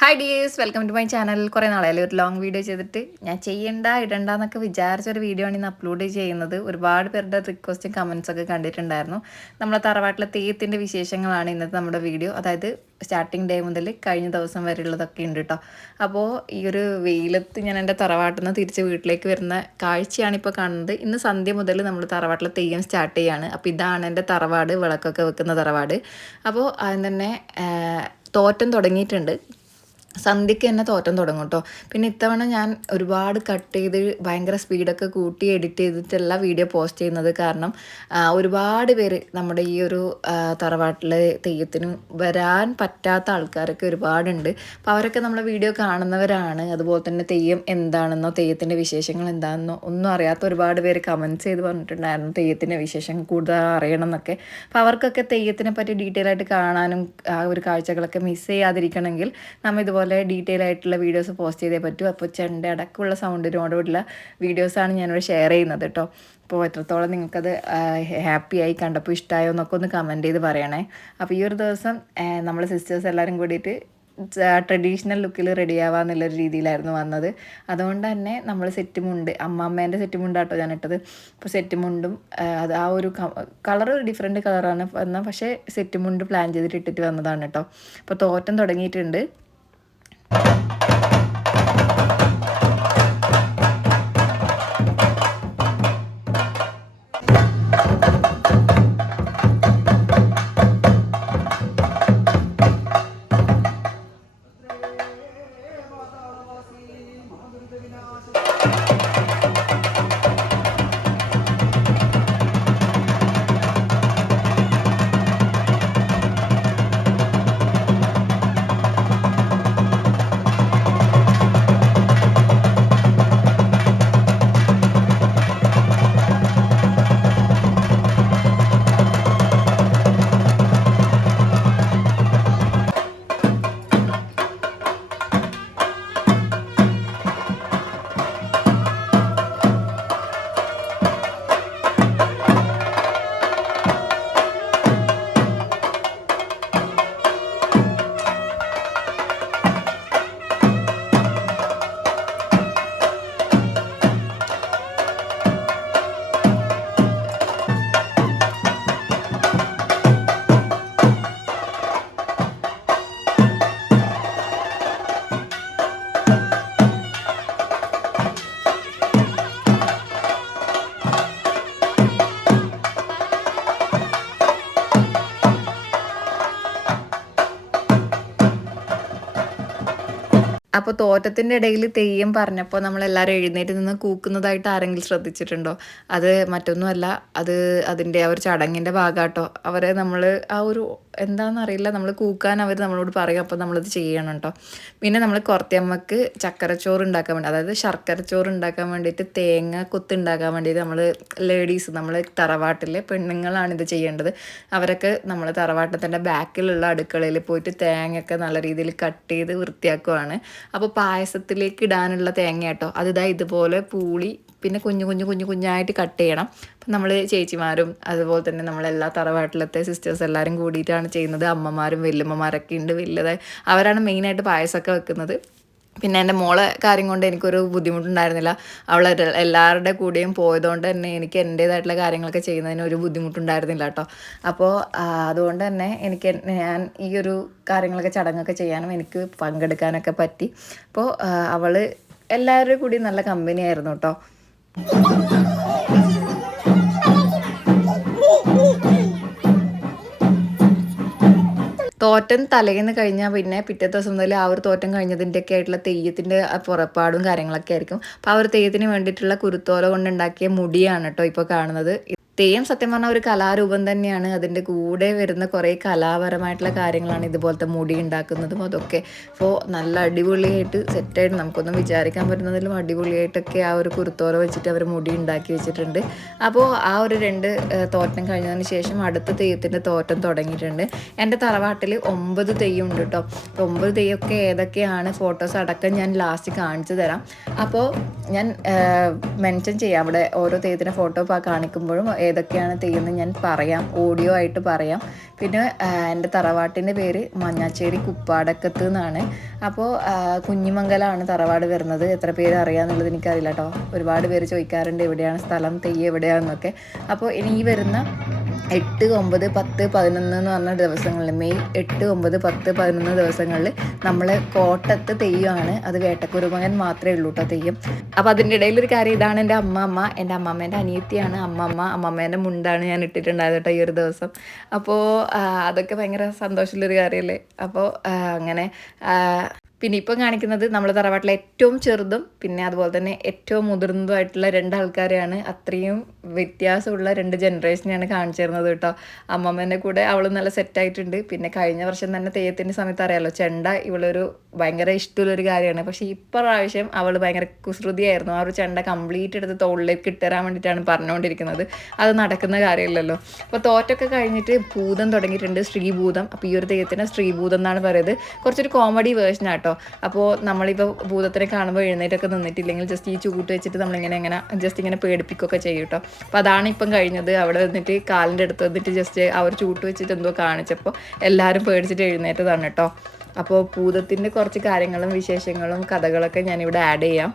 Hi dears welcome to my channel കുറേ നാളായാലും ഒരു ലോങ് വീഡിയോ ചെയ്തിട്ട്. ഞാൻ ചെയ്യണ്ട ഇടണ്ട എന്നൊക്കെ വിചാരിച്ചൊരു വീഡിയോ ആണ് ഇന്ന് അപ്ലോഡ് ചെയ്യുന്നത്. ഒരുപാട് പേരുടെ റിക്വസ്റ്റും കമൻസൊക്കെ കണ്ടിട്ടുണ്ടായിരുന്നു. നമ്മളെ തറവാട്ടിലെ തെയ്യത്തിന്റെ വിശേഷങ്ങളാണ് ഇന്നത്തെ നമ്മുടെ വീഡിയോ അതായത് സ്റ്റാർട്ടിങ് ഡേ മുതൽ കഴിഞ്ഞ ദിവസം വരെ ഉള്ളതൊക്കെ ഉണ്ട് കേട്ടോ അപ്പോൾ ഈ ഒരു വെയിലത്ത് ഞാൻ എന്റെ തറവാട്ടിൽ നിന്ന് തിരിച്ച് വീട്ടിലേക്ക് വരുന്ന കാഴ്ചയാണ് ഇപ്പോൾ കാണുന്നത്. ഇന്ന് സന്ധ്യ മുതൽ നമ്മൾ തറവാട്ടിലെ തെയ്യം സ്റ്റാർട്ട് ചെയ്യാണ്. അപ്പോൾ ഇതാണ് എന്റെ തറവാട് വിളക്കൊക്കെ വെക്കുന്ന തറവാട്. അപ്പോൾ അതിന് തന്നെ തോറ്റം തുടങ്ങിയിട്ടുണ്ട്. സന്ധ്യയ്ക്ക് തന്നെ തോറ്റം തുടങ്ങും കേട്ടോ പിന്നെ ഇത്തവണ ഞാൻ ഒരുപാട് കട്ട് ചെയ്ത് ഭയങ്കര സ്പീഡൊക്കെ കൂട്ടി എഡിറ്റ് ചെയ്തിട്ടല്ല വീഡിയോ പോസ്റ്റ് ചെയ്യുന്നത് കാരണം ഒരുപാട് പേര് നമ്മുടെ ഈ ഒരു തറവാട്ടിൽ തെയ്യത്തിന് വരാൻ പറ്റാത്ത ആൾക്കാരൊക്കെ ഒരുപാടുണ്ട്. അപ്പോൾ അവരൊക്കെ നമ്മളെ വീഡിയോ കാണുന്നവരാണ്. അതുപോലെ തന്നെ തെയ്യം എന്താണെന്നോ തെയ്യത്തിന്റെ വിശേഷങ്ങൾ എന്താണെന്നോ ഒന്നും അറിയാത്ത ഒരുപാട് പേര് കമൻസ് ചെയ്ത് പറഞ്ഞിട്ടുണ്ടായിരുന്നു തെയ്യത്തിന്റെ വിശേഷം കൂടുതൽ അറിയണം എന്നൊക്കെ അപ്പോൾ അവർക്കൊക്കെ തെയ്യത്തിനെ പറ്റി ഡീറ്റെയിൽ ആയിട്ട് കാണാനും ആ ഒരു കാഴ്ചകളൊക്കെ മിസ് ചെയ്യാതിരിക്കണമെങ്കിൽ നമ്മൾ ഇതുപോലെ ഇതുപോലെ ഡീറ്റെയിൽ ആയിട്ടുള്ള വീഡിയോസ് പോസ്റ്റ് ചെയ്തേ പറ്റൂ. അപ്പോൾ ചെണ്ട അടക്കമുള്ള സൗണ്ടിനോടുള്ള വീഡിയോസാണ് ഞാനിവിടെ ഷെയർ ചെയ്യുന്നത് കേട്ടോ അപ്പോൾ എത്രത്തോളം നിങ്ങൾക്കത് ഹാപ്പി ആയി കണ്ടപ്പോൾ ഇഷ്ടമായോ എന്നൊക്കെ ഒന്ന് കമന്റ് ചെയ്ത് പറയണേ. അപ്പോൾ ഈ ഒരു ദിവസം നമ്മൾ സിസ്റ്റേഴ്സ് എല്ലാവരും കൂടിയിട്ട് ട്രഡീഷണൽ ലുക്കിൽ റെഡി ആവാന്നുള്ളൊരു രീതിയിലായിരുന്നു വന്നത്. അതുകൊണ്ട് തന്നെ നമ്മൾ സെറ്റ് മുണ്ട് അമ്മാമ്മേന്റെ സെറ്റ് മുണ്ടാട്ടോ ഞാൻ ഇട്ടത്. അപ്പോൾ സെറ്റ് മുണ്ടും അത് ആ ഒരു കളർ ഡിഫറെന്റ് കളറാണ് എന്നാൽ പക്ഷേ സെറ്റ് മുണ്ട് പ്ലാൻ ചെയ്തിട്ട് ഇട്ടിട്ട് വന്നതാണ് കേട്ടോ അപ്പോൾ തോറ്റം തുടങ്ങിയിട്ടുണ്ട്. Thank you. അപ്പോൾ തോറ്റത്തിന്റെ ഇടയിൽ തെയ്യം പറഞ്ഞപ്പോൾ നമ്മളെല്ലാവരും എഴുന്നേറ്റ് നിന്ന് കൂക്കുന്നതായിട്ട് ആരെങ്കിലും ശ്രദ്ധിച്ചിട്ടുണ്ടോ? അത് മറ്റൊന്നുമല്ല. അത് അതിന്റെ ആ ഒരു ചടങ്ങിന്റെ ഭാഗമാട്ടോ അവരെ നമ്മൾ ആ ഒരു എന്താണെന്നറിയില്ല നമ്മൾ കൂക്കാൻ അവർ നമ്മളോട് പറയും. അപ്പോൾ നമ്മളത് ചെയ്യണം കേട്ടോ പിന്നെ നമ്മൾ കുറത്തിയമ്മക്ക് ചക്കരച്ചോറ് ഉണ്ടാക്കാൻ വേണ്ടി അതായത് ശർക്കരച്ചോറ് ഉണ്ടാക്കാൻ വേണ്ടിയിട്ട് തേങ്ങ കൊത്ത് ഉണ്ടാക്കാൻ വേണ്ടിയിട്ട് നമ്മൾ ലേഡീസ് നമ്മൾ തറവാട്ടിലെ പെണ്ണുങ്ങളാണ് ഇത് ചെയ്യേണ്ടത്. അവരൊക്കെ നമ്മൾ തറവാട്ടത്തിന്റെ ബാക്കിലുള്ള അടുക്കളയിൽ പോയിട്ട് തേങ്ങയൊക്കെ നല്ല രീതിയിൽ കട്ട് ചെയ്ത് വൃത്തിയാക്കുവാണ്. അപ്പോൾ പായസത്തിലേക്ക് ഇടാനുള്ള തേങ്ങ കേട്ടോ അതിതാ ഇതുപോലെ പൂളി പിന്നെ കുഞ്ഞു കുഞ്ഞു കുഞ്ഞു കുഞ്ഞായിട്ട് കട്ട് ചെയ്യണം. നമ്മൾ ചേച്ചിമാരും അതുപോലെ തന്നെ നമ്മളെല്ലാ തറവാട്ടിലത്തെ സിസ്റ്റേഴ്സ് എല്ലാവരും കൂടിയിട്ടാണ് ചെയ്യുന്നത്. അമ്മമാരും വല്യമ്മമാരൊക്കെ ഉണ്ട് വലുതായി. അവരാണ് മെയിനായിട്ട് പായസമൊക്കെ വെക്കുന്നത്. പിന്നെ എന്റെ മോളെ കാര്യം കൊണ്ട് എനിക്കൊരു ബുദ്ധിമുട്ടുണ്ടായിരുന്നില്ല. അവൾ എല്ലാവരുടെ കൂടെയും പോയതുകൊണ്ട് തന്നെ എനിക്ക് എന്റേതായിട്ടുള്ള കാര്യങ്ങളൊക്കെ ചെയ്യുന്നതിന് ഒരു ബുദ്ധിമുട്ടുണ്ടായിരുന്നില്ല കേട്ടോ. അപ്പോൾ അതുകൊണ്ട് തന്നെ എനിക്ക് ഞാൻ ഈ ഒരു കാര്യങ്ങളൊക്കെ ചടങ്ങൊക്കെ ചെയ്യാനും എനിക്ക് പങ്കെടുക്കാനൊക്കെ പറ്റി. അപ്പോൾ അവൾ എല്ലാവരുടെ കൂടി നല്ല കമ്പനിയായിരുന്നു കേട്ടോ. തോറ്റൻ തലേന്ന് കഴിഞ്ഞാൽ പിന്നെ പിറ്റേ ദിവസം മുതൽ ആ ഒരു തോറ്റം കഴിഞ്ഞതിന്റെയൊക്കെ ആയിട്ടുള്ള തെയ്യത്തിന്റെ പുറപ്പാടും കാര്യങ്ങളൊക്കെ ആയിരിക്കും. അപ്പോൾ ആ ഒരു തെയ്യത്തിന് വേണ്ടിയിട്ടുള്ള കുരുത്തോല കൊണ്ടുണ്ടാക്കിയ മുടിയാണ് കേട്ടോ ഇപ്പോൾ കാണുന്നത്. തെയ്യം സത്യം പറഞ്ഞാൽ ഒരു കലാരൂപം തന്നെയാണ്. അതിന്റെ കൂടെ വരുന്ന കുറേ കലാപരമായിട്ടുള്ള കാര്യങ്ങളാണ് ഇതുപോലത്തെ മുടി ഉണ്ടാക്കുന്നതും അതൊക്കെ. അപ്പോൾ നല്ല അടിപൊളിയായിട്ട് സെറ്റായിട്ട് നമുക്കൊന്നും വിചാരിക്കാൻ പറ്റുന്നതിലും അടിപൊളിയായിട്ടൊക്കെ ആ ഒരു കുരുത്തോല വെച്ചിട്ട് അവർ മുടി ഉണ്ടാക്കി വെച്ചിട്ടുണ്ട്. അപ്പോൾ ആ ഒരു രണ്ട് തോറ്റം കഴിഞ്ഞതിന് ശേഷം അടുത്ത തെയ്യത്തിന്റെ തോറ്റം തുടങ്ങിയിട്ടുണ്ട്. എന്റെ തറവാട്ടിൽ ഒമ്പത് തെയ്യം ഉണ്ട് കേട്ടോ അപ്പോൾ ഒമ്പത് തെയ്യമൊക്കെ ഏതൊക്കെയാണ് ഫോട്ടോസ് അടക്കം ഞാൻ ലാസ്റ്റ് കാണിച്ചു തരാം. അപ്പോൾ ഞാൻ മെൻഷൻ ചെയ്യാം. അവിടെ ഓരോ തെയ്യത്തിന്റെ ഫോട്ടോ കാണിക്കുമ്പോഴും ഏതൊക്കെയാണ് തെയ്യെന്ന് ഞാൻ പറയാം ഓഡിയോ ആയിട്ട് പറയാം. പിന്നെ എന്റെ തറവാട്ടിന്റെ പേര് മഞ്ഞാച്ചേരി കുപ്പാടക്കത്ത് എന്നാണ്. അപ്പോൾ കുഞ്ഞിമംഗലമാണ് തറവാട് വരുന്നത്. എത്ര പേര് അറിയാമെന്നുള്ളത് എനിക്കറിയില്ല കേട്ടോ. ഒരുപാട് പേര് ചോദിക്കാറുണ്ട് എവിടെയാണ് സ്ഥലം തെയ്യം എവിടെയാണെന്നൊക്കെ. അപ്പോൾ ഇനി ഈ വരുന്ന എട്ട് ഒമ്പത് പത്ത് പതിനൊന്ന് എന്ന് പറഞ്ഞ ദിവസങ്ങളിൽ മെയ് എട്ട് ഒമ്പത് പത്ത് പതിനൊന്ന് ദിവസങ്ങളിൽ നമ്മൾ കോട്ടത്ത് തെയ്യമാണ് അത് വേട്ടക്കുരുമകൻ മാത്രമേ ഉള്ളൂ കേട്ടോ തെയ്യം. അപ്പോൾ അതിന്റെ ഇടയിൽ ഒരു കാര്യം ഇതാണ്. എന്റെ അമ്മമ്മ എന്റെ അമ്മമ്മേന്റെ അനിയത്തിയാണ് അമ്മമ്മ. അമ്മമ്മേന്റെ മുണ്ടാണ് ഞാൻ ഇട്ടിട്ടുണ്ടായത് കേട്ടോ ഈ ഒരു ദിവസം. അപ്പോൾ അതൊക്കെ ഭയങ്കര സന്തോഷമുള്ളൊരു കാര്യമല്ലേ അപ്പോൾ അങ്ങനെ പിന്നെ ഇപ്പം കാണിക്കുന്നത് നമ്മൾ തറവാട്ടിലെ ഏറ്റവും ചെറുതും പിന്നെ അതുപോലെ തന്നെ ഏറ്റവും മുതിർന്നതുമായിട്ടുള്ള രണ്ട് ആൾക്കാരെയാണ് അത്രയും വ്യത്യാസമുള്ള രണ്ട് ജനറേഷനെയാണ് കാണിച്ചു തരുന്നത് കേട്ടോ. അമ്മമ്മേന്റെ കൂടെ അവൾ നല്ല സെറ്റായിട്ടുണ്ട് പിന്നെ കഴിഞ്ഞ വർഷം തന്നെ തെയ്യത്തിന്റെ സമയത്ത് അറിയാലോ ചെണ്ട ഇവളൊരു ഭയങ്കര ഇഷ്ടമുള്ളൊരു കാര്യമാണ്. പക്ഷേ ഇപ്രാവശ്യം അവൾ ഭയങ്കര കുസൃതിയായിരുന്നു. ആ ഒരു ചെണ്ട കംപ്ലീറ്റ് എടുത്ത് തോളിലേക്ക് ഇട്ടുതരാൻ വേണ്ടിയിട്ടാണ് പറഞ്ഞുകൊണ്ടിരിക്കുന്നത്. അത് നടക്കുന്ന കാര്യമില്ലല്ലോ. അപ്പോൾ തോറ്റൊക്കെ കഴിഞ്ഞിട്ട് ഭൂതം തുടങ്ങിയിട്ടുണ്ട് ശ്രീഭൂതം അപ്പോൾ ഈ ഒരു തെയ്യത്തിന് ശ്രീഭൂതം എന്നാണ് പറയുന്നത്. കുറച്ചൊരു കോമഡി വേർഷൻ ആട്ടോ അപ്പോൾ നമ്മളിപ്പോൾ ഭൂതത്തിനെ കാണുമ്പോൾ എഴുന്നേറ്റൊക്കെ നിന്നിട്ടില്ലെങ്കിൽ ജസ്റ്റ് ഈ ചൂട്ട് വെച്ചിട്ട് നമ്മളിങ്ങനെ ഇങ്ങനെ ജസ്റ്റ് ഇങ്ങനെ പേടിപ്പിക്കുകയൊക്കെ ചെയ്യും കേട്ടോ. അപ്പോൾ അതാണ് ഇപ്പം കഴിഞ്ഞത്. അവിടെ നിന്നിട്ട് കാലിന്റെ അടുത്ത് വന്നിട്ട് ജസ്റ്റ് അവർ ചൂട്ട് വെച്ചിട്ട് എന്തോ കാണിച്ചപ്പോൾ എല്ലാവരും പേടിച്ചിട്ട് എഴുന്നേറ്റതാണ് കേട്ടോ. അപ്പോൾ ഭൂതത്തിന്റെ കുറച്ച് കാര്യങ്ങളും വിശേഷങ്ങളും കഥകളൊക്കെ ഞാനിവിടെ ആഡ് ചെയ്യാം.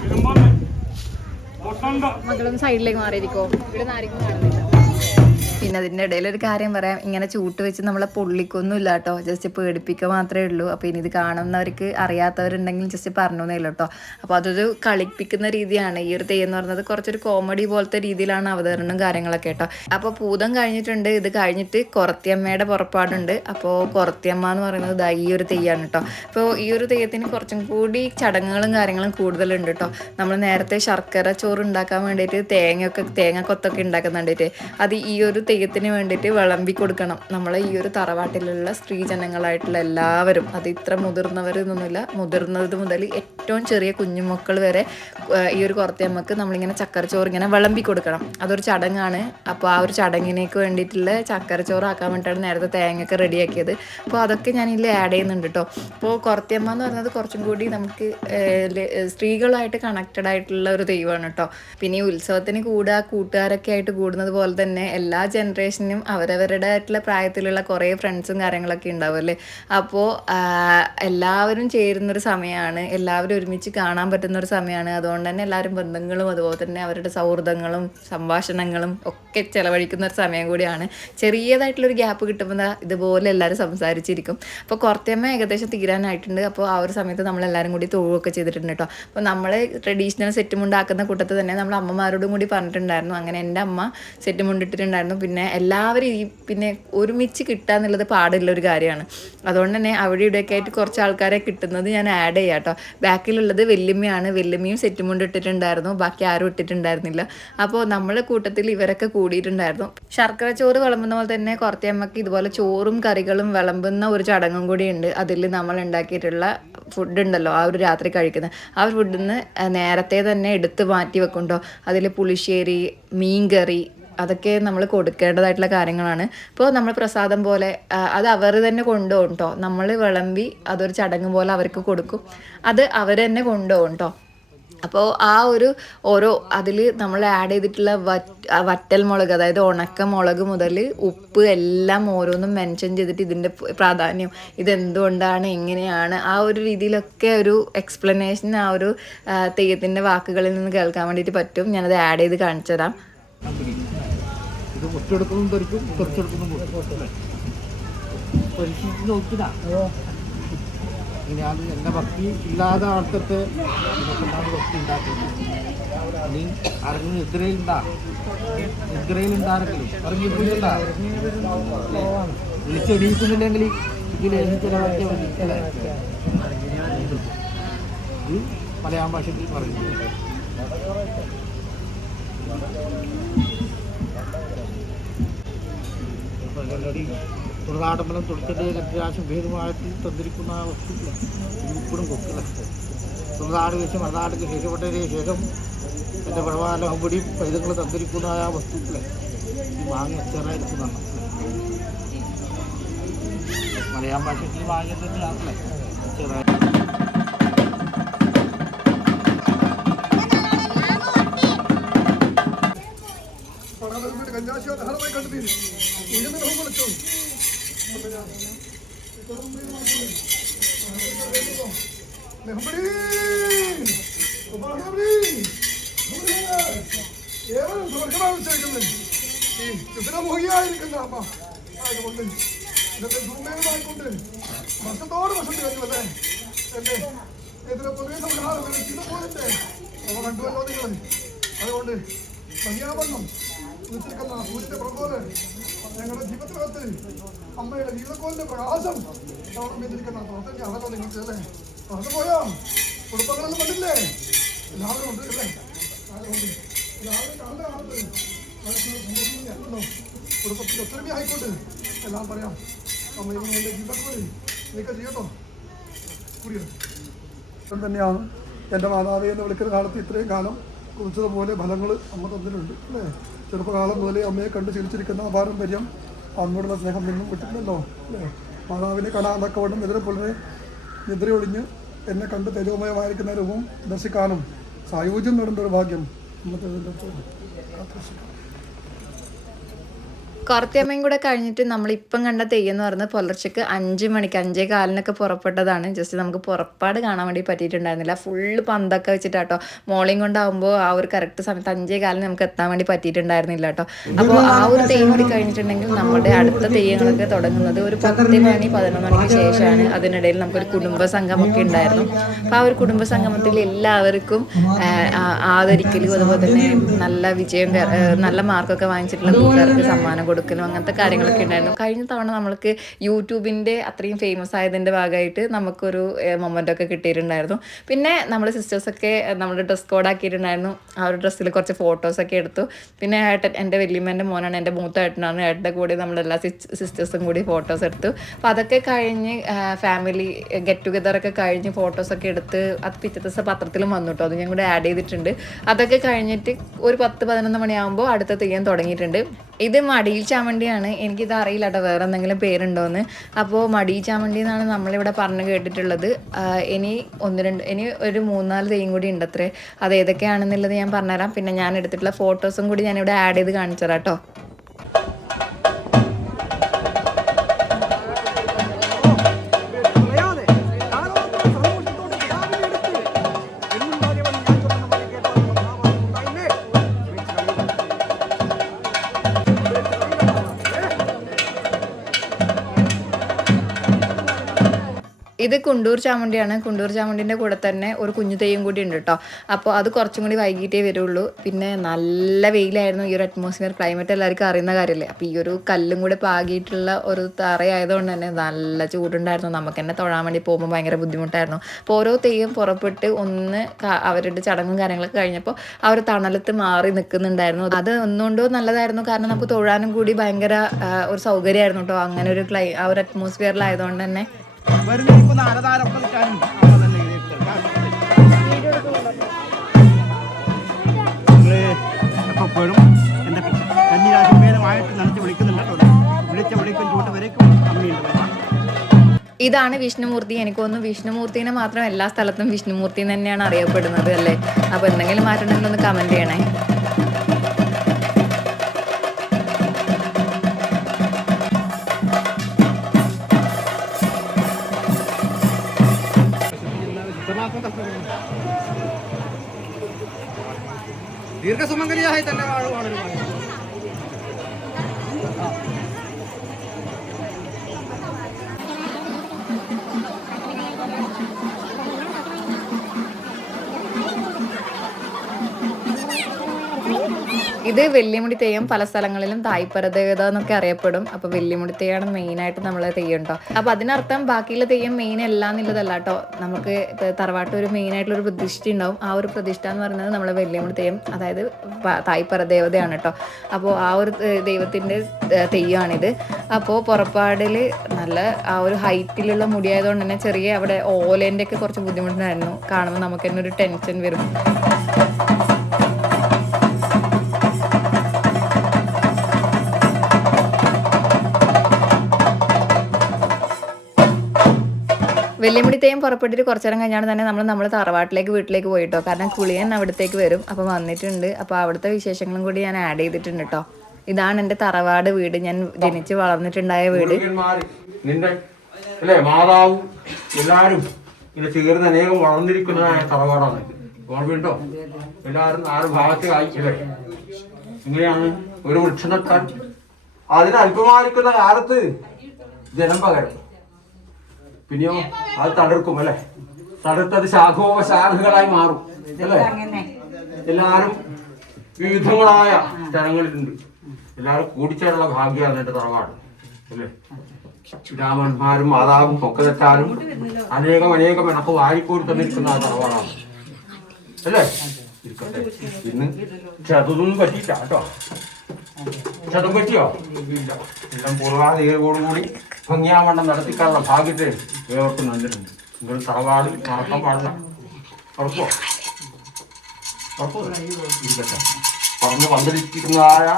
തിരുമ്പന്ന് കൊട്ടണ്ട മകളും സൈഡിലേക്ക് മാറിയിരിക്കോ ഇവിടെ ആയിരിക്കും കാണുന്നില്ല. പിന്നെ അതിന്റെ ഇടയിൽ ഒരു കാര്യം പറയാം. ഇങ്ങനെ ചൂട്ട് വെച്ച് നമ്മളെ പൊള്ളിക്കൊന്നും ഇല്ല കേട്ടോ. ജസ്റ്റ് പേടിപ്പിക്കുക മാത്രമേ ഉള്ളൂ. അപ്പോൾ ഇനി ഇത് കാണുന്നവർക്ക് അറിയാത്തവരുണ്ടെങ്കിൽ ജസ്റ്റ് പറഞ്ഞു ഉള്ളൂ കേട്ടോ. അപ്പോൾ അതൊരു കളിപ്പിക്കുന്ന രീതിയാണ്. ഈ ഒരു തെയ്യം എന്ന് പറയുന്നത് കുറച്ചൊരു കോമഡി പോലത്തെ രീതിയിലാണ് അവതരണം കാര്യങ്ങളൊക്കെ കേട്ടോ. അപ്പോൾ പൂതം കഴിഞ്ഞിട്ടുണ്ട്. ഇത് കഴിഞ്ഞിട്ട് കുറത്തിയമ്മയുടെ പുറപ്പാടുണ്ട്. അപ്പോൾ കുറത്തിയമ്മ എന്ന് പറയുന്നത് ദാ ഈ ഒരു തെയ്യാണ് കേട്ടോ. അപ്പോൾ ഈ ഒരു തെയ്യത്തിന് കുറച്ചും കൂടി ചടങ്ങുകളും കാര്യങ്ങളും കൂടുതലുണ്ട് കേട്ടോ. നമ്മൾ നേരത്തെ ശർക്കര ചോറ് ഉണ്ടാക്കാൻ വേണ്ടിയിട്ട് തേങ്ങയൊക്കെ തേങ്ങ കൊത്തൊക്കെ ഉണ്ടാക്കുന്നുണ്ടിട്ട് അത് ഈ ഒരു തെയ്യത്തിന് വേണ്ടിയിട്ട് വിളമ്പി കൊടുക്കണം നമ്മളെ ഈ ഒരു തറവാട്ടിലുള്ള സ്ത്രീജനങ്ങളായിട്ടുള്ള എല്ലാവരും അത് ഇത്ര മുതിർന്നവർ എന്നൊന്നുമില്ല മുതിർന്നത് മുതൽ ഏറ്റവും ചെറിയ കുഞ്ഞുമക്കൾ വരെ ഈ ഒരു കുറത്തയമ്മക്ക് നമ്മളിങ്ങനെ ചക്കരച്ചോറ് ഇങ്ങനെ വിളമ്പി കൊടുക്കണം അതൊരു ചടങ്ങാണ്. അപ്പോൾ ആ ഒരു ചടങ്ങിനേക്ക് വേണ്ടിയിട്ടുള്ള ചക്കരച്ചോറ് ആക്കാൻ വേണ്ടിയിട്ടാണ് നേരത്തെ തേങ്ങയൊക്കെ റെഡിയാക്കിയത്. അപ്പോൾ അതൊക്കെ ഞാൻ ഇതിൽ ആഡ് ചെയ്യുന്നുണ്ട് കേട്ടോ അപ്പോൾ കുറത്തിയമ്മ എന്ന് പറഞ്ഞത് കുറച്ചും കൂടി നമുക്ക് സ്ത്രീകളായിട്ട് കണക്റ്റഡ് ആയിട്ടുള്ള ഒരു ദൈവമാണ് കേട്ടോ പിന്നെ ഈ ഉത്സവത്തിന് കൂടുക കൂട്ടുകാരൊക്കെ ആയിട്ട് കൂടുന്നത് പോലെ തന്നെ എല്ലാ ജനറേഷനും അവരവരുടെ ആയിട്ടുള്ള പ്രായത്തിലുള്ള കുറേ ഫ്രണ്ട്സും കാര്യങ്ങളൊക്കെ ഉണ്ടാവും അല്ലേ? അപ്പോൾ എല്ലാവരും ചേരുന്നൊരു സമയമാണ് എല്ലാവരും ഒരുമിച്ച് കാണാൻ പറ്റുന്ന ഒരു സമയമാണ് അതുകൊണ്ട് തന്നെ എല്ലാവരും ബന്ധങ്ങളും അതുപോലെ തന്നെ അവരുടെ സൗഹൃദങ്ങളും സംഭാഷണങ്ങളും ഒക്കെ ചിലവഴിക്കുന്ന ഒരു സമയം കൂടിയാണ്. ചെറിയതായിട്ടുള്ളൊരു ഗ്യാപ്പ് കിട്ടുമ്പോൾ ഇതുപോലെ എല്ലാവരും സംസാരിച്ചിരിക്കും. അപ്പോൾ കുറച്ചമ്മ ഏകദേശം തീരാനായിട്ടുണ്ട്. അപ്പോൾ ആ ഒരു സമയത്ത് നമ്മളെല്ലാവരും കൂടി തൊഴുവൊക്കെ ചെയ്തിട്ടുണ്ട് കേട്ടോ. അപ്പോൾ നമ്മൾ ട്രഡീഷണൽ സെറ്റ് മുണ്ടാക്കുന്ന കൂട്ടത്തിൽ തന്നെ നമ്മൾ അമ്മമാരോടും കൂടി പറഞ്ഞിട്ടുണ്ടായിരുന്നു. അങ്ങനെ എന്റെ അമ്മ സെറ്റ് മുണ്ടിട്ടിട്ടുണ്ടായിരുന്നു പിന്നെ എല്ലാവരും ഈ പിന്നെ ഒരുമിച്ച് കിട്ടുക എന്നുള്ളത് പാടുള്ള ഒരു കാര്യമാണ്. അതുകൊണ്ട് തന്നെ അവിടെ ഇവിടെയൊക്കെ ആയിട്ട് കുറച്ച് ആൾക്കാരെ കിട്ടുന്നത് ഞാൻ ആഡ് ചെയ്യാം കേട്ടോ ബാക്കിലുള്ളത് വെല്ലുമ്മയാണ് വെല്ലുമ്മയും സെറ്റും കൊണ്ട് ഇട്ടിട്ടുണ്ടായിരുന്നു. ബാക്കി ആരും ഇട്ടിട്ടുണ്ടായിരുന്നില്ല. അപ്പോൾ നമ്മളെ കൂട്ടത്തിൽ ഇവരൊക്കെ കൂടിയിട്ടുണ്ടായിരുന്നു. ശർക്കര ചോറ് വിളമ്പുന്ന പോലെ തന്നെ കുറത്തിയമ്മക്ക് ഇതുപോലെ ചോറും കറികളും വിളമ്പുന്ന ഒരു ചടങ്ങും കൂടിയുണ്ട് അതിൽ നമ്മൾ ഉണ്ടാക്കിയിട്ടുള്ള ഫുഡ് ഉണ്ടല്ലോ ആ ഒരു രാത്രി കഴിക്കുന്നത് ആ ഫുഡിൽ നിന്ന് നേരത്തെ തന്നെ എടുത്ത് മാറ്റി വെക്കുന്നുണ്ടോ അതിൽ പുളിശ്ശേരി മീൻകറി അതൊക്കെ നമ്മൾ കൊടുക്കേണ്ടതായിട്ടുള്ള കാര്യങ്ങളാണ്. ഇപ്പോൾ നമ്മൾ പ്രസാദം പോലെ അത് അവർ തന്നെ കൊണ്ടുപോകും കേട്ടോ നമ്മൾ വിളമ്പി അതൊരു ചടങ്ങ് പോലെ അവർക്ക് കൊടുക്കും. അത് അവർ തന്നെ കൊണ്ടുപോകും കേട്ടോ അപ്പോൾ ആ ഒരു ഓരോ അതിൽ നമ്മൾ ആഡ് ചെയ്തിട്ടുള്ള വറ്റൽ മുളക് അതായത് ഉണക്ക മുളക് മുതൽ ഉപ്പ് എല്ലാം ഓരോന്നും മെൻഷൻ ചെയ്തിട്ട് ഇതിന്റെ പ്രാധാന്യം. ഇതെന്തുകൊണ്ടാണ് എങ്ങനെയാണ് ആ ഒരു രീതിയിലൊക്കെ ഒരു എക്സ്പ്ലനേഷൻ ആ ഒരു തെയ്യത്തിന്റെ വാക്കുകളിൽ നിന്ന് കേൾക്കാൻ വേണ്ടിയിട്ട് പറ്റും. ഞാനത് ആഡ് ചെയ്ത് കാണിച്ചു തരാം ഇത് മുറ്റെടുക്കുന്നതും ധരിക്കും തെറിച്ചെടുക്കുന്നതും പരിശീലിച്ച് പരീക്ഷിച്ച് ഞാൻ എന്റെ ഭക്തി ഇല്ലാതെ ആൾക്കത്തെ ഭക്തി ഉണ്ടാക്കുന്നത്. നീ അറിഞ്ഞ് നിദ്രയിലുണ്ടാ നിദ്രയിലുണ്ടാരെങ്കിലും ഇറങ്ങിപ്പോയില്ല വിളിച്ചെണീക്കുന്നില്ലെങ്കിൽ ഇതിൽ ചിലവാക്കിയാൽ മതി അല്ലേ? ഇത് മലയാളം ഭാഷയിൽ പറയുന്നത് തുറനാടമ്പലം തുടുത്തിട്ട് ഭേദമായിട്ട് ഭേദമാക്കി തന്നിരിക്കുന്ന വസ്തുക്കൾ ഇപ്പോഴും കൊക്കില്ല. തുറനാട് വെച്ച് മറുനാടിന് ശേഷപ്പെട്ടതിന് ശേഷം എന്റെ പഴവാല ഹമ്പടി പൈതങ്ങൾ തന്നിരിക്കുന്ന ആ വസ്തുക്കളെ ഈ വാങ്ങി അച്ചറായിരിക്കുന്നതാണ് മലയാളം ഭാഷയ്ക്ക് വാങ്ങിയത് തന്നെയാണല്ലേ? അച്ചറായി കഞ്ചാശിയോ ധാരാളമായി കണ്ടെത്തി ഇരുന്ന് നമുക്ക് വിളിച്ചു ഏവരും സ്വർഗമാവശ്യിക്കുന്നത് ഈ വിപിനമോഹിയായിരിക്കുന്ന അമ്മ ആയതുകൊണ്ട് ഇന്നത്തെ ദുർമേനമായിക്കൊണ്ട് വർഷത്തോട് വർഷം കഴിഞ്ഞല്ലേ എന്റെ എതിരെ പൊതുവെ സംഹാരം ചെയ്തപ്പോഴത്തെ അവ കണ്ടുവല്ലോ നിങ്ങൾ അതുകൊണ്ട് മര്യാദം നിൽക്കുന്ന സൂര്യന്റെ പ്രകോൽ ഞങ്ങളുടെ ജീവിതത്തിൽ അമ്മയുടെ ജീവിതക്കോലിന്റെ പ്രകാശം അവിടെ ചെയ്തിരിക്കുന്ന തോട്ടം ആണല്ലോ നിങ്ങൾക്ക് അല്ലേ പറഞ്ഞു പോയോ? കുടുംബങ്ങളൊന്നും എല്ലാവരും ഉണ്ട് അല്ലേ? കുടുംബത്തിൽ ഒത്തൊരുമ ആയിക്കോട്ടെ എല്ലാം പറയാം. അമ്മയുടെ എന്റെ ജീവിതക്കോൽ നീക്കം ചെയ്യട്ടോ. കൂടിയോ തന്നെയാണ് എന്റെ മാതാവി എന്ന് വിളിക്കുന്ന കാലത്ത് ഇത്രയും കാലം കുറിച്ചതുപോലെ ഫലങ്ങൾ അമ്മ തന്നിട്ടുണ്ട് അല്ലേ? ചെറുപ്പകാലം മുതലേ അമ്മയെ കണ്ട് ശീലിച്ചിരിക്കുന്ന പാരമ്പര്യം അമ്മയുടെ സ്നേഹം നിന്നും വിട്ടിട്ടില്ലല്ലോ അല്ലേ? മാതാവിനെ കാണാതൊക്കെ എതിരെ പുലരെ നിദ്രയൊളിഞ്ഞ് എന്നെ കണ്ട് തേജോമയമായിരിക്കുന്ന രൂപം ദർശിക്കാനും സായോജ്യം നേടേണ്ട ഒരു ഭാഗ്യം. അമ്മത്തെ കാത്തിരക്ഷിക്കണം കുറത്തിയമ്മയും കൂടെ കഴിഞ്ഞിട്ട് നമ്മൾ ഇപ്പം കണ്ട തെയ്യെന്ന് പറയുന്നത് പുലർച്ചയ്ക്ക് അഞ്ച് മണിക്ക് അഞ്ചേ കാലിനൊക്കെ പുറപ്പെട്ടതാണ്. ജസ്റ്റ് നമുക്ക് പുറപ്പാട് കാണാൻ വേണ്ടി പറ്റിയിട്ടുണ്ടായിരുന്നില്ല. ഫുള്ള് പന്തൊക്കെ വെച്ചിട്ടാട്ടോ. മോളിങ് കൊണ്ടാകുമ്പോൾ ആ ഒരു കറക്റ്റ് സമയത്ത് അഞ്ചേ കാലിന് നമുക്ക് എത്താൻ വേണ്ടി പറ്റിയിട്ടുണ്ടായിരുന്നില്ല കേട്ടോ അപ്പോൾ ആ ഒരു തെയ്യം കൂടി കഴിഞ്ഞിട്ടുണ്ടെങ്കിൽ നമ്മുടെ അടുത്ത തെയ്യങ്ങളൊക്കെ തുടങ്ങുന്നത് ഒരു പത്ത് മണി പതിനൊന്ന് മണിക്ക് ശേഷമാണ്. അതിനിടയിൽ നമുക്കൊരു കുടുംബ സംഗമമൊക്കെ ഉണ്ടായിരുന്നു. അപ്പോൾ ആ ഒരു കുടുംബ സംഗമത്തിൽ എല്ലാവർക്കും ആദരിക്കലും അതുപോലെ തന്നെ നല്ല വിജയം നല്ല മാർക്കൊക്കെ വാങ്ങിച്ചിട്ടുള്ള കൂട്ടുകാർക്ക് സമ്മാനം കൊടുക്കലും അങ്ങനത്തെ കാര്യങ്ങളൊക്കെ ഉണ്ടായിരുന്നു. കഴിഞ്ഞ തവണ നമ്മൾക്ക് യൂട്യൂബിന്റെ അത്രയും ഫേമസ് ആയതിന്റെ ഭാഗമായിട്ട് നമുക്കൊരു മൊമെന്റ് ഒക്കെ കിട്ടിയിട്ടുണ്ടായിരുന്നു. പിന്നെ നമ്മൾ സിസ്റ്റേഴ്സൊക്കെ നമ്മുടെ ഡ്രസ് കോഡ് ആക്കിയിട്ടുണ്ടായിരുന്നു. ആ ഒരു ഡ്രസ്സിൽ കുറച്ച് ഫോട്ടോസ് ഒക്കെ എടുത്തു. പിന്നെ ഏട്ടൻ എന്റെ വലിയമ്മേന്റെ മോനാണ് എന്റെ മൂത്ത ഏട്ടനാണ്. ഏട്ടന്റെ കൂടെ നമ്മളെല്ലാ സിസ്റ്റേഴ്സും കൂടി ഫോട്ടോസ് എടുത്തു. അപ്പോൾ അതൊക്കെ കഴിഞ്ഞ് ഫാമിലി ഗെറ്റ് ടുഗദർ ഒക്കെ കഴിഞ്ഞ് ഫോട്ടോസൊക്കെ എടുത്ത് അത് പിറ്റേ ദിവസം പത്രത്തിലും വന്നു കേട്ടോ. അത് ഞാൻ കൂടെ ആഡ് ചെയ്തിട്ടുണ്ട്. അതൊക്കെ കഴിഞ്ഞിട്ട് ഒരു പത്ത് പതിനൊന്ന് മണിയാകുമ്പോൾ അടുത്ത തെയ്യം തുടങ്ങിയിട്ടുണ്ട്. ഇത് മടിയിൽ ചാമണ്ടിയാണ്. എനിക്കിത് അറിയില്ല കേട്ടോ വേറെ എന്തെങ്കിലും പേരുണ്ടോയെന്ന് അപ്പോൾ മടിയിൽ ചാമണ്ടി എന്നാണ് നമ്മളിവിടെ പറഞ്ഞു കേട്ടിട്ടുള്ളത്. ഇനി ഒന്ന് രണ്ട് ഇനി ഒരു മൂന്നാൽ തെയ്യം കൂടി ഉണ്ട് അത്രേ അത് ഏതൊക്കെയാണെന്നുള്ളത് ഞാൻ പറഞ്ഞുതരാം. പിന്നെ ഞാൻ എടുത്തിട്ടുള്ള ഫോട്ടോസും കൂടി ഞാനിവിടെ ആഡ് ചെയ്ത് കാണിച്ചു തരാം കേട്ടോ ഇത് കുണ്ടൂർ ചാമുണ്ടിയാണ്. കുണ്ടൂർ ചാമുണ്ടിന്റെ കൂടെ തന്നെ ഒരു കുഞ്ഞു തെയ്യം കൂടി ഉണ്ട് കേട്ടോ അപ്പോൾ അത് കുറച്ചും കൂടി വൈകിട്ടേ വരുള്ളൂ. പിന്നെ നല്ല വെയിലായിരുന്നു. ഈ ഒരു അറ്റ്മോസ്ഫിയർ ക്ലൈമറ്റ് എല്ലാവർക്കും അറിയുന്ന കാര്യമല്ലേ അപ്പോൾ ഈ ഒരു കല്ലും കൂടെ പാകിയിട്ടുള്ള ഒരു തറയായതുകൊണ്ട് തന്നെ നല്ല ചൂടുണ്ടായിരുന്നു. നമുക്ക് തന്നെ തൊഴാൻ വേണ്ടി പോകുമ്പോൾ ഭയങ്കര ബുദ്ധിമുട്ടായിരുന്നു. അപ്പോൾ ഓരോ തെയ്യം പുറപ്പെട്ട് ഒന്ന് അവരുടെ ചടങ്ങും കാര്യങ്ങളൊക്കെ കഴിഞ്ഞപ്പോൾ ഒരു തണലത്ത് മാറി നിൽക്കുന്നുണ്ടായിരുന്നു. അത് ഒന്നുകൊണ്ടോ നല്ലതായിരുന്നു. കാരണം നമുക്ക് തൊഴാനും കൂടി ഭയങ്കര ഒരു സൗകര്യമായിരുന്നു കേട്ടോ അങ്ങനെ ഒരു ക്ലൈ ആ ഒരു അറ്റ്മോസ്ഫിയറിലായതുകൊണ്ട് തന്നെ വരുന്നിരിക്കുന്ന അലതാരപ്പതിക്കാനും അമ്മ തന്നെ നിങ്ങൾ എപ്പോഴും എന്റെ കന്നിരാശിമേലമായിട്ട് നനച്ച് വിളിക്കുന്നുണ്ട് കേട്ടോ. വിളിച്ച വിളിക്കും ചൂട്ട് വരേക്കും അമ്മയുണ്ട് ഇതാണ് വിഷ്ണുമൂർത്തി. എനിക്ക് തോന്നുന്നു വിഷ്ണുമൂർത്തിനെ മാത്രം എല്ലാ സ്ഥലത്തും വിഷ്ണുമൂർത്തി തന്നെയാണ് അറിയപ്പെടുന്നത് അല്ലേ? അപ്പോൾ എന്തെങ്കിലും മാറ്റണമെങ്കിൽ ഒന്ന് കമന്റ് ചെയ്യണേ. ദീർഘസുമംഗലിയായി തന്നെ വാഴുവാണ് ഇത് വെള്ളിമുടി തെയ്യം പല സ്ഥലങ്ങളിലും തായ്പര ദേവത എന്നൊക്കെ അറിയപ്പെടും. അപ്പോൾ വെള്ളിമുടി തെയ്യമാണ് മെയിനായിട്ട് നമ്മൾ തെയ്യം കേട്ടോ അപ്പോൾ അതിനർത്ഥം ബാക്കിയുള്ള തെയ്യം മെയിൻ അല്ല എന്നുള്ളതല്ല കേട്ടോ നമുക്ക് തറവാട്ട് ഒരു മെയിൻ ആയിട്ടുള്ള ഒരു പ്രതിഷ്ഠ ഉണ്ടാവും. ആ ഒരു പ്രതിഷ്ഠ എന്ന് പറയുന്നത് നമ്മളെ വെള്ളിമുടി തെയ്യം അതായത് തായ്പര ദേവതയാണ് കേട്ടോ അപ്പോൾ ആ ഒരു ദൈവത്തിന്റെ തെയ്യമാണിത്. അപ്പോൾ പുറപ്പാടിൽ നല്ല ആ ഒരു ഹൈറ്റിലുള്ള മുടിയായതുകൊണ്ട് തന്നെ ചെറിയ അവിടെ ഓലേന്റെ ഒക്കെ കുറച്ച് ബുദ്ധിമുട്ടുണ്ടായിരുന്നു. കാണുമ്പോൾ നമുക്ക് തന്നെ ഒരു ടെൻഷൻ വരും. വെല്ലുമുടി തേയും പുറപ്പെട്ടിട്ട് കുറച്ചു നേരം കഴിഞ്ഞാണ് തന്നെ നമ്മൾ നമ്മൾ തറവാട്ടിലേക്ക് വീട്ടിലേക്ക് പോയിട്ടോ. കാരണം കുളിയൻ അവിടത്തേക്ക് വരും. അപ്പോൾ വന്നിട്ടുണ്ട്. അപ്പോൾ അവിടുത്തെ വിശേഷങ്ങളും കൂടി ഞാൻ ആഡ് ചെയ്തിട്ടുണ്ട് കേട്ടോ ഇതാണ് എന്റെ തറവാട് വീട്. ഞാൻ ജനിച്ച് വളർന്നിട്ടുണ്ടായ വീട്. മാതാവും എല്ലാരും ഇങ്ങനെ ചേർന്ന് അനേകം വളർന്നിരിക്കുന്നതായ തറവാടാണ് ഓർമ്മയുണ്ടോ? എല്ലാവരും ആറ് ഭാഗത്തായി അല്ലേ ഇങ്ങനെയാണ് ഒരു വൃക്ഷം നട്ടാൽ അതിന് അല്പമായിരിക്കുന്ന കാലത്ത് ജനം പകരും. പിന്നെയോ? അത് തളിർക്കും അല്ലേ? തളിർത്തത് ശാഖോപശാഖകളായി മാറും അല്ലേ? എല്ലാരും വിവിധങ്ങളായ സ്ഥലങ്ങളിലുണ്ട്. എല്ലാവരും കൂടിച്ചേരുള്ള ഭാഗ്യമാണ് എന്റെ തറവാട് അല്ലേ? രാമന്മാരും മാതാവും പൊക്കതെറ്റാനും അനേകം അനേകം എനക്ക് വാരിക്കൂടി തന്നിരിക്കുന്ന ആ തറവാടാണ്. അല്ലേ? ഇരിക്കട്ടെ. ഇന്ന് ചതുതൊന്നും പറ്റിയില്ല ചതും പറ്റിയോ? എല്ലാം പൂർവാധികയോടുകൂടി ഭംഗിയാവണ്ണം നടത്തിക്കാനുള്ള ഭാഗ്യത്തെ ഏവർക്കും നന്നിട്ടുണ്ട് നിങ്ങൾ തറവാട് മറക്കാൻ പാടില്ല. ഉറപ്പോ ഉറപ്പോ ഇരിക്കട്ടെ. പറഞ്ഞു വന്നിരിക്കുന്നതായ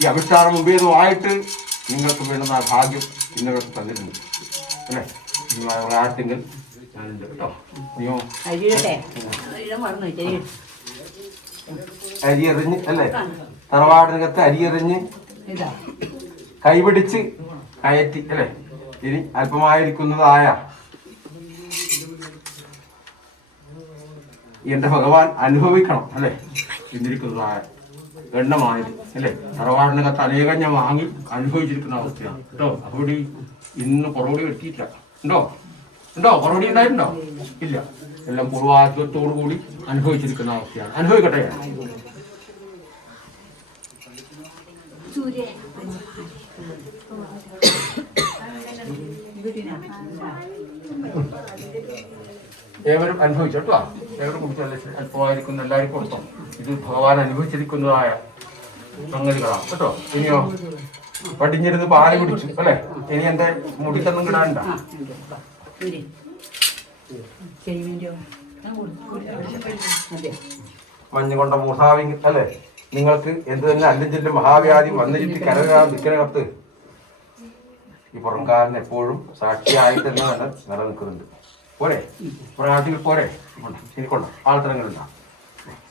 ഈ അഭിഷ്ഠാനം മുമ്പേതുമായിട്ട് നിങ്ങൾക്ക് വേണ്ടുന്ന ആ ഭാഗ്യം ഇന്നവർക്ക് തന്നിട്ടുണ്ട്. അല്ലേ? നിങ്ങളുടെ അരി ഞാനുണ്ട് കേട്ടോ. നീയോ അരിയെറിഞ്ഞ് അല്ലേ? തറവാടിനകത്ത് അരിയെറിഞ്ഞ് കൈപിടിച്ച് കയറ്റി അല്ലേ? ഇനി അല്പമായിരിക്കുന്നതായ എന്റെ ഭഗവാൻ അനുഭവിക്കണം അല്ലേ? ഇന്നിരിക്കുന്നതായ എണ്ണമായത് അല്ലേ? തറവാടിനകത്ത് അനേകം ഞാൻ വാങ്ങി അനുഭവിച്ചിരിക്കുന്ന അവസ്ഥയാണ്. കേട്ടോ? അപ്പോൾ ഇന്ന് പുറകോടി കിട്ടിയിട്ടില്ല. ഉണ്ടോ? ഉണ്ടോ? പുറകോടി ഉണ്ടായിട്ടുണ്ടോ? ഇല്ല. എല്ലാം പൂർവാധികത്തോടു കൂടി അനുഭവിച്ചിരിക്കുന്ന അവസ്ഥയാണ്. അനുഭവിക്കട്ടെ? ഏവരും അനുഭവിച്ചു കേട്ടോ ഏവരും കുടിച്ചല്ലേ അല്പമായിരിക്കുന്നു എല്ലാവരും കൊടുത്തോ ഇത് ഭഗവാൻ അനുഭവിച്ചിരിക്കുന്നതായ സംഗതികളാണ്. കേട്ടോ? ഇനിയോ പടിഞ്ഞിരുന്ന് പാൽ കുടിച്ചു അല്ലെ? ഇനി എന്റെ മുടിക്കൊന്നും കിടാണ്ട മഞ്ഞുകൊണ്ട മൂസാവിങ്ങി അല്ലേ? നിങ്ങൾക്ക് എന്ത് തന്നെ അല്ലഞ്ചിന്റെ മഹാവ്യാധി വന്നിട്ട് കരകാൻ നിൽക്കണകത്ത് ഈ പുറംകാരൻ എപ്പോഴും സാക്ഷിയായിട്ട് തന്നെ നിലനിൽക്കുന്നുണ്ട്. പോരെ? കുറെ നാട്ടിൽ പോരെ ശരിക്കൊണ്ട ആൾത്തരങ്ങളുണ്ട.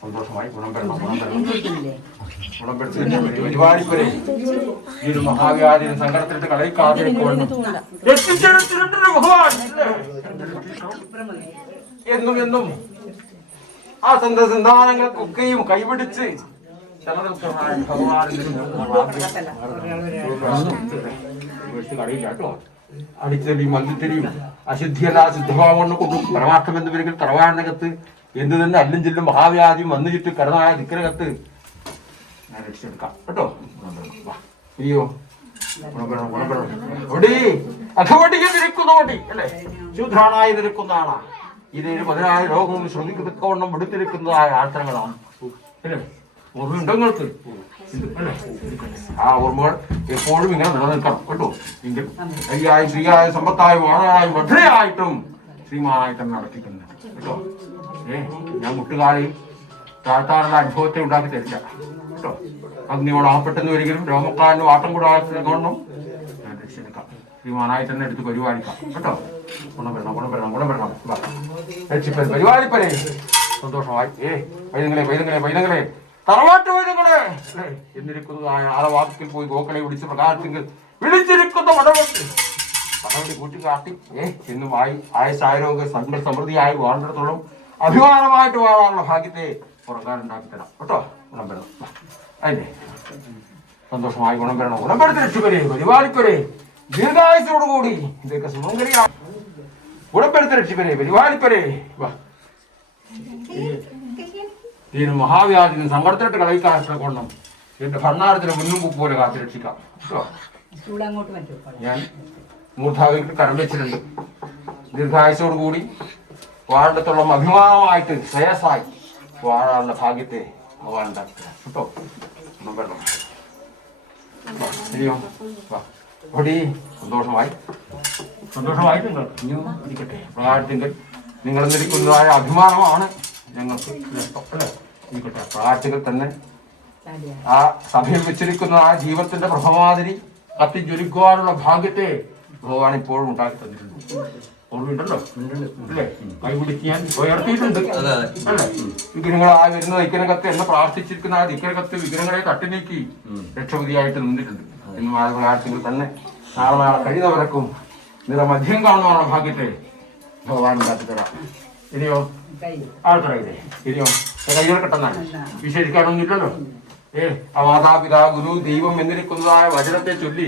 സന്തോഷമായി ഗുണം പെടണം ഗുണം പെടണം. ഗുണം പെടുത്തി ഒരുപാട് പേരെ ഈ ഒരു മഹാവ്യാധി സങ്കടത്തിട്ട് കളയിക്കാതെ കാത്തിരിക്കുന്നു എന്നും എന്നും ആ സന്ത സന്താനങ്ങൾക്കൊക്കെയും കൈപിടിച്ച് ഭഗവാനിൽ മേടിച്ച് കളിയില്ല കേട്ടോ അടിച്ചടിയും മന്ദിത്തരിയും അശുദ്ധിയല്ല ശുദ്ധഭാവം കൊണ്ട് പരമാർത്ഥം എന്ന് പേരിൽ തറവാടിനകത്ത് എന്ത് തന്നെ അല്ലും ചെല്ലും മഹാവ്യാധിയും വന്നു ചുറ്റി കടനായ ദിക്കരകത്ത് ഞാൻ രക്ഷിച്ചെടുക്കാം. കേട്ടോ. അയ്യോ നിൽക്കുന്നോടി അല്ലേ? ശൂദ്രാണായി നിൽക്കുന്നതാണ് ഇതിന് ലോകവും ശ്രദ്ധിക്കത്തക്കവണ്ണം എടുത്തിരിക്കുന്നതായ ആൾത്തരങ്ങളാണ്. അല്ലേ? ഓർമ്മയുണ്ടോ? നിങ്ങൾക്ക് ഇത് അല്ലേ? ആ ഓർമ്മകൾ എപ്പോഴും ഇങ്ങനെ നിലനിൽക്കണം കേട്ടോ? എങ്കിൽ അരിയായി ശ്രീയായ സമ്പത്തായും വാണായും ഭദ്രയായിട്ടും ശ്രീമാനായിട്ടും നടത്തിക്കുന്നത് കേട്ടോ? ഏ ഞാൻ മുട്ടുകാലയും താഴ്ത്താനുള്ള അനുഭവത്തെ ഉണ്ടാക്കി തരില്ല കേട്ടോ? അഗ്നിയോട് ആപ്പെട്ടെന്ന് ഒരിക്കലും രോമക്കാരനും ആട്ടം കൂടാതെ കൊണ്ടും ഞാൻ രക്ഷിച്ചെടുക്കാം. ശ്രീമാനായി തന്നെ എടുത്ത് പരിപാലിക്കാം കേട്ടോ? ഗുണപ്പെടണം ഗുണപ്പെടണം ഗുണപ്പെടണം വാ. രക്ഷിപ്പൻ പരിപാലിപ്പനെ. സന്തോഷമായി. ഏ വൈദങ്ങളെ വൈദങ്ങളെ വൈദ്യങ്ങളെ. തറവാട്ട് വൈദ്യങ്ങളെ? എന്നിരിക്കുന്നതായ ആളവാദത്തിൽ പോയി ഗോക്കളെ വിളിച്ച് പ്രകാശത്തിൽ വിളിച്ചിരിക്കുന്ന മടവത്ത് പടവടി കൂട്ടിക്കാട്ടി. ഏ എന്നും ആയി ആയുസാരോഗ്യ സമ്പൽ സമൃദ്ധിയായി വാണ്ടിടത്തോളം അഭിമാനമായിട്ട് വാഴാനുള്ള ഭാഗ്യത്തെ പുറക്കാനുണ്ടാക്കി തരാം കേട്ടോ? ഗുണം വരണം. അതിന്റെ സന്തോഷമായി ഗുണം വരണം. ഗുണപ്പെടുത്തി രക്ഷപ്പെരേ പരിപാലിപ്പരേ ദീർഘായുസോടുകൂടി ഇതൊക്കെ സുമംഗലിയാ ഗുണപ്പെടുത്തി രക്ഷപ്പെരേ പരിപാലിപ്പരേ വാ. ഇതിന് മഹാവ്യാധിനും സങ്കടത്തിലിട്ട് കളയിക്കാശ കൊള്ളും. എന്റെ ഭണ്ണാരത്തിന് മുന്നും പോലെ കാത്തി രക്ഷിക്കാം ഞാൻ മൂർധാവിക്ക് കരം വെച്ചിട്ടുണ്ട്. ദീർഘായുസോട് കൂടി വാഴത്തോളം അഭിമാനമായിട്ട് ശ്രേയസായി വാഴാനുള്ള ഭാഗ്യത്തെ ഭഗവാൻ ഉണ്ടാക്കുക. കേട്ടോ? ഒന്നും വാ, ശരിയോ വാ. ഓടി സന്തോഷമായി. സന്തോഷമായി നിങ്ങൾ ഇരിക്കട്ടെ. നിങ്ങൾ അഭിമാനമാണ് ഞങ്ങൾക്ക് അല്ലേ ഇരിക്കട്ടെ പ്രാർത്ഥികൾ തന്നെ ആ സഭയിൽ വെച്ചിരിക്കുന്ന ആ ജീവത്തിന്റെ പ്രഭമാതിരി കത്തിജ്വലിക്കുവാനുള്ള ഭാഗ്യത്തെ ഭഗവാൻ ഇപ്പോഴും ഉണ്ടാക്കി തന്നിട്ടുണ്ട്. ഓർമ്മയുണ്ടല്ലോ? അല്ലേ? കൈപിടിച്ച് ഞാൻ ഉയർത്തിയിട്ടുണ്ട്. അല്ലേ? വിഗ്രഹങ്ങൾ ആ വരുന്ന ഇക്കരകത്ത് എന്നെ പ്രാർത്ഥിച്ചിരിക്കുന്ന ആ ഇക്കരകത്ത് വിഗ്രഹങ്ങളെ തട്ടി നീക്കി രക്ഷപതിയായിട്ട് നിന്നിട്ടുണ്ട്. എന്ന് പ്രാർത്ഥികൾ തന്നെ നാളെ നാളെ കഴിയുന്നവരക്കും നിറമധ്യം കാണുവാനുള്ള ഭാഗ്യത്തെ ഭഗവാൻ ഉണ്ടാക്കി തരാം ഇനിയോ വിശേഷിക്കാനൊന്നുമില്ലല്ലോ. ഏ ആ മാതാപിതാ ഗുരു ദൈവം എന്നിരിക്കുന്നതായ വചനത്തെ ചൊല്ലി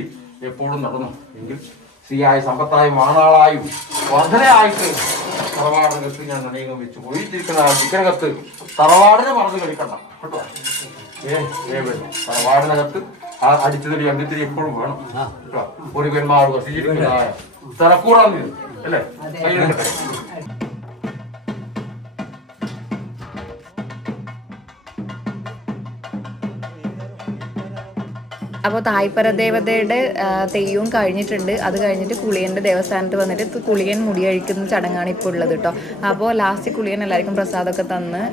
എപ്പോഴും നടന്നു. എങ്കിൽ സ്ത്രീയായ സമ്പത്തായും ആണാളായും വർധനയായിട്ട് തറവാടിനകത്ത് ഞാൻ അനേകം വെച്ച് പോയിട്ടിരിക്കുന്ന ആ വിഗ്രഹത്ത് തറവാടിനെ മറന്നു കഴിക്കണം കേട്ടോ? ഏ ഏ വേണം തറവാടിനകത്ത് ആ അടിച്ചതിരി അന്ത്യത്തിരി എപ്പോഴും വേണം. കേട്ടോ? ഒരു പെന്മാർ വസിച്ചിരിക്കുന്നതായ തലക്കൂറാന്ന് അല്ലേ? അപ്പോൾ തായ്പര ദേവതയുടെ തെയ്യവും കഴിഞ്ഞിട്ടുണ്ട്. അത് കഴിഞ്ഞിട്ട് കുളിയന്റെ ദേവസ്ഥാനത്ത് വന്നിട്ട് കുളിയൻ മുടി കഴിക്കുന്ന ചടങ്ങാണ് ഇപ്പോൾ ഉള്ളത് കേട്ടോ. അപ്പോൾ ലാസ്റ്റ് കുളിയൻ എല്ലാവർക്കും പ്രസാദമൊക്കെ തന്ന്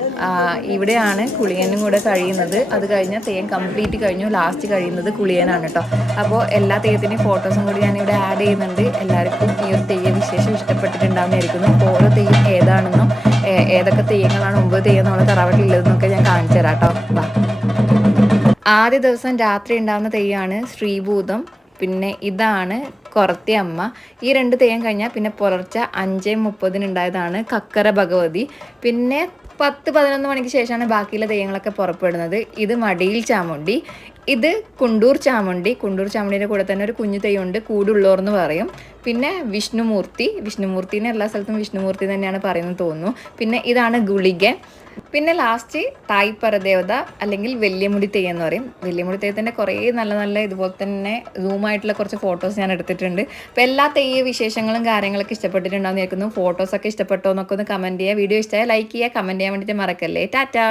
ഇവിടെയാണ് കുളിയനും കൂടെ കഴിയുന്നത്. അത് കഴിഞ്ഞാൽ തെയ്യം കംപ്ലീറ്റ് കഴിഞ്ഞു ലാസ്റ്റ് കഴിയുന്നത് കുളിയനാണ് കേട്ടോ. അപ്പോൾ എല്ലാ തെയ്യത്തിന്റെയും ഫോട്ടോസും കൂടി ഞാനിവിടെ ആഡ് ചെയ്യുന്നുണ്ട്. എല്ലാവർക്കും ഈ ഒരു തെയ്യ വിശേഷം ഇഷ്ടപ്പെട്ടിട്ടുണ്ടാകുന്നതായിരിക്കുന്നു ഓരോ തെയ്യം ഏതാണെന്നും ഏതൊക്കെ തെയ്യങ്ങളാണ് ഒമ്പത് തെയ്യം നമ്മൾ തറവാട്ടിലുള്ളതെന്നൊക്കെ ഞാൻ കാണിച്ചു തരാം കേട്ടോ. ആദ്യ ദിവസം രാത്രി ഉണ്ടാകുന്ന തെയ്യമാണ് ശ്രീഭൂതം. പിന്നെ ഇതാണ് കൊറത്തി അമ്മ ഈ രണ്ട് തെയ്യം കഴിഞ്ഞാൽ പിന്നെ പുലർച്ചെ അഞ്ച് മുപ്പതിന് ഉണ്ടായതാണ് കക്കര ഭഗവതി. പിന്നെ പത്ത് പതിനൊന്ന് മണിക്ക് ശേഷമാണ് ബാക്കിയുള്ള തെയ്യങ്ങളൊക്കെ പുറപ്പെടുന്നത്. ഇത് മടിയിൽ ചാമുണ്ടി. ഇത് കുണ്ടൂർ ചാമുണ്ടി. കുണ്ടൂർ ചാമുണ്ടിന്റെ കൂടെ തന്നെ ഒരു കുഞ്ഞു തെയ്യമുണ്ട് കൂടുള്ളോർ എന്ന് പറയും. പിന്നെ വിഷ്ണുമൂർത്തി. വിഷ്ണുമൂർത്തിനെ എല്ലാ സ്ഥലത്തും വിഷ്ണുമൂർത്തി തന്നെയാണ് പറയുന്നത് തോന്നുന്നു. പിന്നെ ഇതാണ് ഗുളികൻ. പിന്നെ ലാസ്റ്റ് തായ്പ്പറ പരദേവത അല്ലെങ്കിൽ വലിയമുടി തെയ്യം എന്ന് പറയും. വലിയമുടി തെയ്യത്തിന്റെ കുറേ നല്ല നല്ല ഇതുപോലെ തന്നെ സൂമായിട്ടുള്ള കുറച്ച് ഫോട്ടോസ് ഞാൻ എടുത്തിട്ടുണ്ട്. അപ്പോൾ എല്ലാ തെയ്യ വിശേഷങ്ങളും കാര്യങ്ങളൊക്കെ ഇഷ്ടപ്പെട്ടിട്ടുണ്ടാകുന്ന കേൾക്കുന്നു ഫോട്ടോസൊക്കെ ഇഷ്ടപ്പെട്ടോ എന്നൊക്കെ ഒന്ന് കമന്റ് ചെയ്യുക വീഡിയോ ഇഷ്ടമായ ലൈക്ക് ചെയ്യുക കമന്റ് ചെയ്യാൻ വേണ്ടിയിട്ട് മറക്കല്ലേ. ടാറ്റാ.